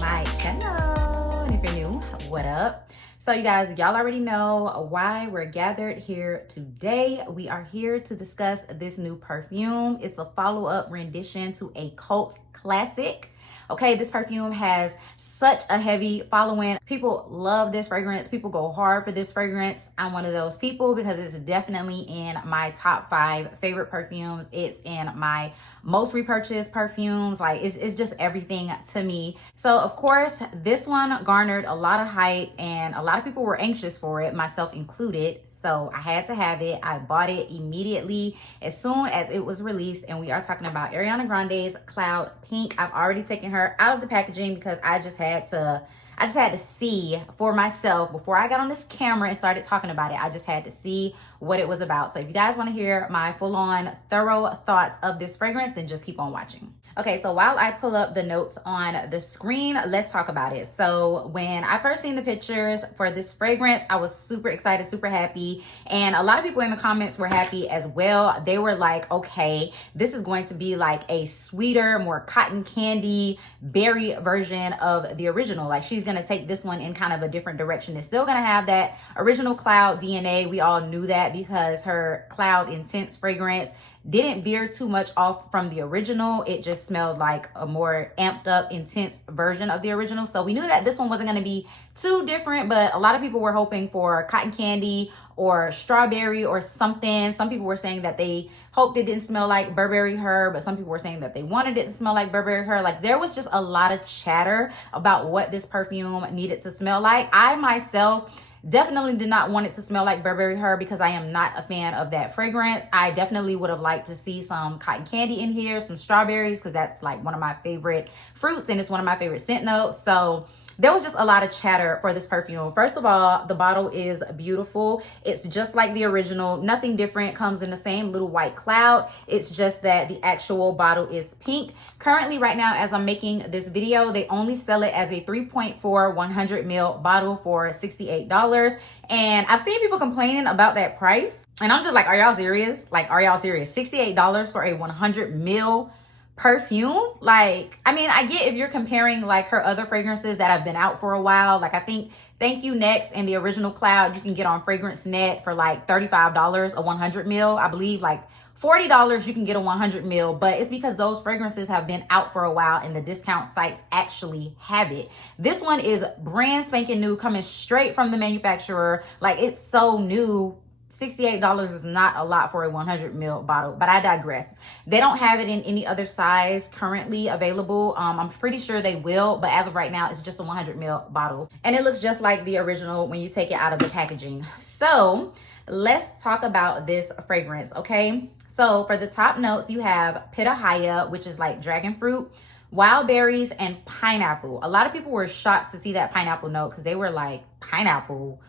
my channel. And if you're new, what up? So you guys, y'all already know why we're gathered here today. We are here to discuss this new perfume. It's a follow-up rendition to a cult classic. Okay, this perfume has such a heavy following. People love this fragrance. People go hard for this fragrance. I'm one of those people because it's definitely in my top 5 favorite perfumes. It's in my most repurchased perfumes. Like it's just everything to me. So of course, this one garnered a lot of hype and a lot of people were anxious for it, myself included. So I had to have it. I bought it immediately as soon as it was released. And we are talking about Ariana Grande's Cloud Pink. I've already taken her out of the packaging because I just had to see for myself before I got on this camera and started talking about it. I just had to see what it was about. So if you guys want to hear my full-on thorough thoughts of this fragrance, then just keep on watching. Okay, so while I pull up the notes on the screen, let's talk about it. So when I first seen the pictures for this fragrance, I was super excited, super happy. And a lot of people in the comments were happy as well. They were like, okay, this is going to be like a sweeter, more cotton candy, berry version of the original. Like she's gonna take this one in kind of a different direction. It's still gonna have that original Cloud DNA. We all knew that because her Cloud Intense fragrance didn't veer too much off from the original. It just smelled like a more amped up, intense version of the original. So we knew that this one wasn't going to be too different, but a lot of people were hoping for cotton candy or strawberry or something. Some people were saying that they hoped it didn't smell like Burberry Her, but some people were saying that they wanted it to smell like Burberry Her. Like there was just a lot of chatter about what this perfume needed to smell like. I myself definitely did not want it to smell like Burberry Her because I am not a fan of that fragrance. I definitely would have liked to see some cotton candy in here, some strawberries, because that's like one of my favorite fruits and it's one of my favorite scent notes. So there was just a lot of chatter for this perfume. First of all, the bottle is beautiful. It's just like the original, nothing different, comes in the same little white cloud. It's just that the actual bottle is pink. Currently, right now, as I'm making this video, they only sell it as a 3.4 100 ml bottle for $68. And I've seen people complaining about that price. And I'm just like, are y'all serious? Like, are y'all serious? $68 for a 100 ml perfume? Like, I mean, I get if you're comparing like her other fragrances that have been out for a while. Like I think Thank You Next and the original Cloud you can get on Fragrance Net for like $35 a 100 ml. I believe like $40 you can get a 100 ml, but it's because those fragrances have been out for a while and the discount sites actually have it. This one is brand spanking new, coming straight from the manufacturer. Like it's so new. $68 is not a lot for a 100 ml bottle, but I digress. They don't have it in any other size currently available. I'm pretty sure they will, but as of right now, it's just a 100 ml bottle. And it looks just like the original when you take it out of the packaging. So let's talk about this fragrance, okay? So for the top notes, you have pitahaya, which is like dragon fruit, wild berries, and pineapple. A lot of people were shocked to see that pineapple note because they were like, pineapple?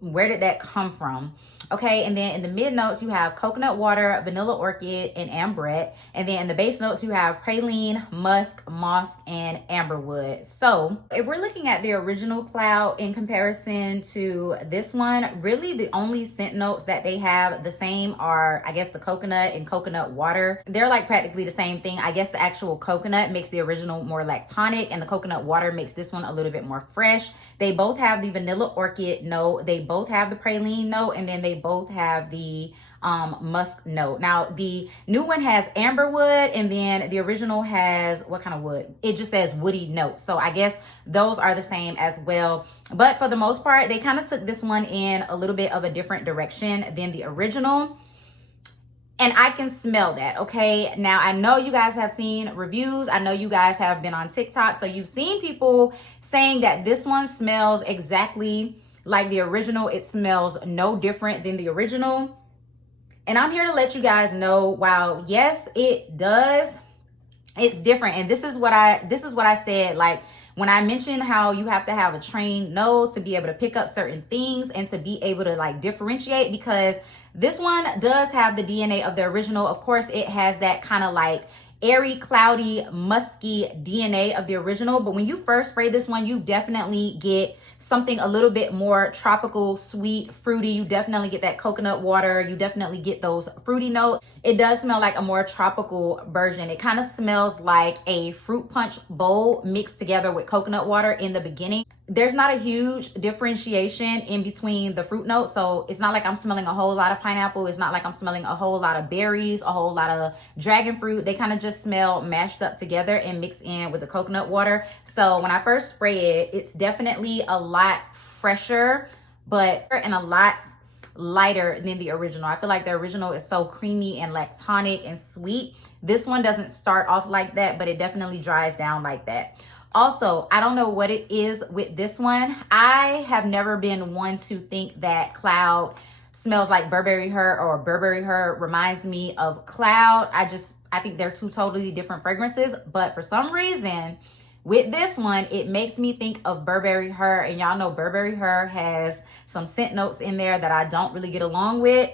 Where did that come from? Okay, and then in the mid notes, you have coconut water, vanilla orchid, and ambrette. And then in the base notes, you have praline, musk, moss, and amberwood. So if we're looking at the original Cloud in comparison to this one, really the only scent notes that they have the same are, I guess, the coconut and coconut water. They're like practically the same thing. I guess the actual coconut makes the original more lactonic and the coconut water makes this one a little bit more fresh. They both have the vanilla orchid note. They both have the praline note, and then they both have the musk note. Now the new one has amberwood, and then the original has what kind of wood? It just says woody notes. So I guess those are the same as well. But for the most part, they kind of took this one in a little bit of a different direction than the original. And I can smell that, okay? Now, I know you guys have seen reviews. I know you guys have been on TikTok. So you've seen people saying that this one smells exactly like the original. It smells no different than the original. And I'm here to let you guys know, while yes, it does, it's different. And this is what I said, like, when I mentioned how you have to have a trained nose to be able to pick up certain things and to be able to like differentiate, because this one does have the DNA of the original. Of course, it has that kind of like airy, cloudy, musky DNA of the original. But when you first spray this one, you definitely get something a little bit more tropical, sweet, fruity. You definitely get that coconut water. You definitely get those fruity notes. It does smell like a more tropical version. It kind of smells like a fruit punch bowl mixed together with coconut water in the beginning. There's not a huge differentiation in between the fruit notes. So it's not like I'm smelling a whole lot of pineapple. It's not like I'm smelling a whole lot of berries, a whole lot of dragon fruit. They kind of just smell mashed up together and mixed in with the coconut water. So when I first spray it, it's definitely a lot fresher, and a lot lighter than the original. I feel like the original is so creamy and lactonic and sweet. This one doesn't start off like that, but it definitely dries down like that. Also, I don't know what it is with this one. I have never been one to think that Cloud smells like Burberry Her, or Burberry Her reminds me of Cloud. I think they're two totally different fragrances, but for some reason with this one, it makes me think of Burberry Her, and y'all know Burberry Her has some scent notes in there that I don't really get along with.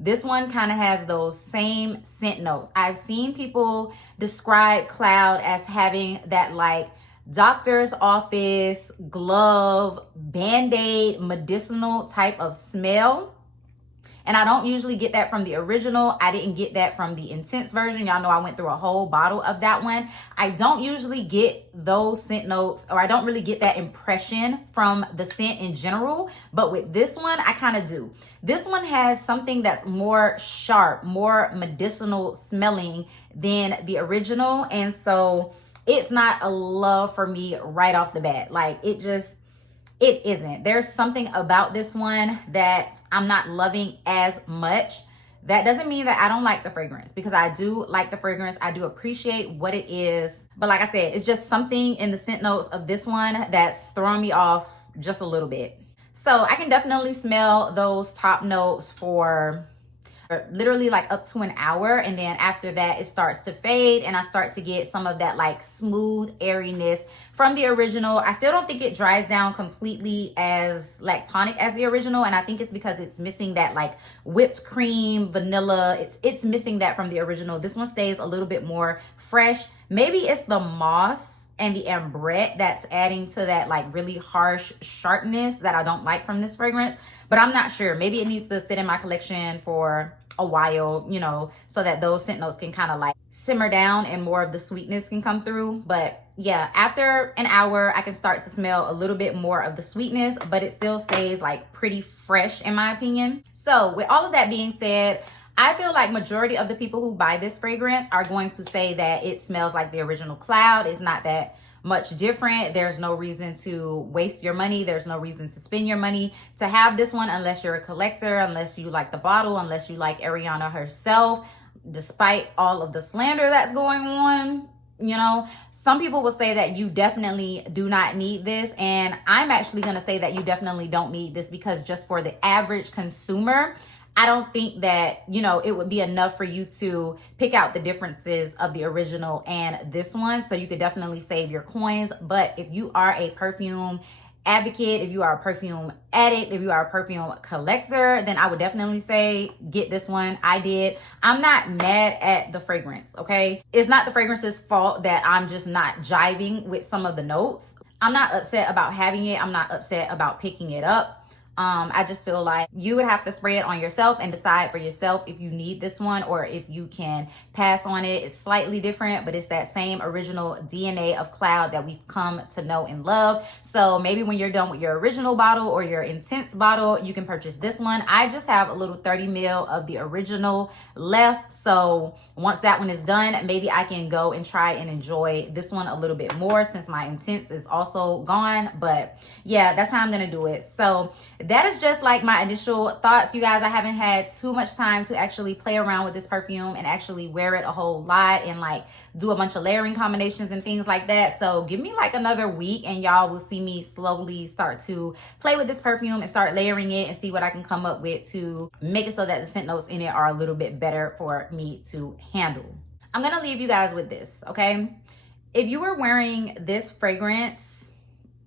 This one kind of has those same scent notes. I've seen people describe Cloud as having that like doctor's office, glove, Band-Aid, medicinal type of smell. And I don't usually get that from the original. I didn't get that from the intense version. Y'all know I went through a whole bottle of that one. I don't usually get those scent notes, or I don't really get that impression from the scent in general. But with this one, I kind of do. This one has something that's more sharp, more medicinal smelling than the original. And so it's not a love for me right off the bat. Like it isn't. There's something about this one that I'm not loving as much. That doesn't mean that I don't like the fragrance, because I do like the fragrance. I do appreciate what it is. But like I said, it's just something in the scent notes of this one that's throwing me off just a little bit. So I can definitely smell those top notes for literally like up to an hour, and then after that it starts to fade and I start to get some of that like smooth airiness from the original. I still don't think it dries down completely as lactonic as the original, and I think it's because it's missing that like whipped cream, vanilla. It's missing that from the original. This one stays a little bit more fresh. Maybe it's the moss and the ambrette that's adding to that like really harsh sharpness that I don't like from this fragrance, but I'm not sure. Maybe it needs to sit in my collection for a while, you know, so that those scent notes can kind of like simmer down and more of the sweetness can come through. But yeah, after an hour, I can start to smell a little bit more of the sweetness, but it still stays like pretty fresh in my opinion. So with all of that being said, I feel like majority of the people who buy this fragrance are going to say that it smells like the original Cloud. It's not that much different. There's no reason to waste your money. There's no reason to spend your money to have this one unless you're a collector, unless you like the bottle, unless you like Ariana herself. Despite all of the slander that's going on, you know, some people will say that you definitely do not need this, and I'm actually going to say that you definitely don't need this, because just for the average consumer, I don't think that, you know, it would be enough for you to pick out the differences of the original and this one. So you could definitely save your coins. But if you are a perfume advocate, if you are a perfume addict, if you are a perfume collector, then I would definitely say get this one. I did. I'm not mad at the fragrance, okay? It's not the fragrance's fault that I'm just not jiving with some of the notes. I'm not upset about having it. I'm not upset about picking it up. I just feel like you would have to spray it on yourself and decide for yourself if you need this one or if you can pass on it. It's slightly different, but it's that same original DNA of Cloud that we've come to know and love. So maybe when you're done with your original bottle or your intense bottle, you can purchase this one. I just have a little 30 ml of the original left. So once that one is done, maybe I can go and try and enjoy this one a little bit more since my intense is also gone. But yeah, that's how I'm going to do it. So that is just like my initial thoughts, you guys. I haven't had too much time to actually play around with this perfume and actually wear it a whole lot and like do a bunch of layering combinations and things like that. So give me like another week and y'all will see me slowly start to play with this perfume and start layering it and see what I can come up with to make it so that the scent notes in it are a little bit better for me to handle. I'm gonna leave you guys with this, okay? If you were wearing this fragrance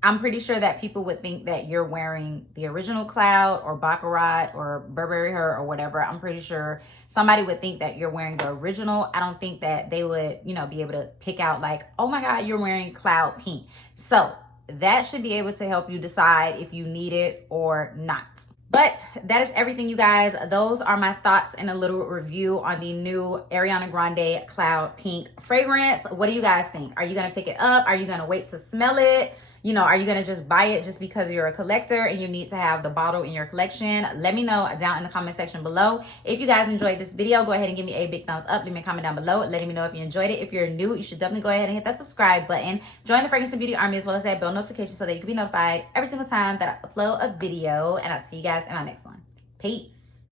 I'm pretty sure that people would think that you're wearing the original Cloud or Baccarat or Burberry Her or whatever. I'm pretty sure somebody would think that you're wearing the original. I don't think that they would, you know, be able to pick out like, oh my God, you're wearing Cloud Pink. So that should be able to help you decide if you need it or not. But that is everything, you guys. Those are my thoughts and a little review on the new Ariana Grande Cloud Pink fragrance. What do you guys think? Are you going to pick it up? Are you going to wait to smell it? You know, are you going to just buy it just because you're a collector and you need to have the bottle in your collection? Let me know down in the comment section below. If you guys enjoyed this video, go ahead and give me a big thumbs up. Leave me a comment down below letting me know if you enjoyed it. If you're new, you should definitely go ahead and hit that subscribe button. Join the Fragrance and Beauty Army as well as that bell notification so that you can be notified every single time that I upload a video. And I'll see you guys in my next one. Peace.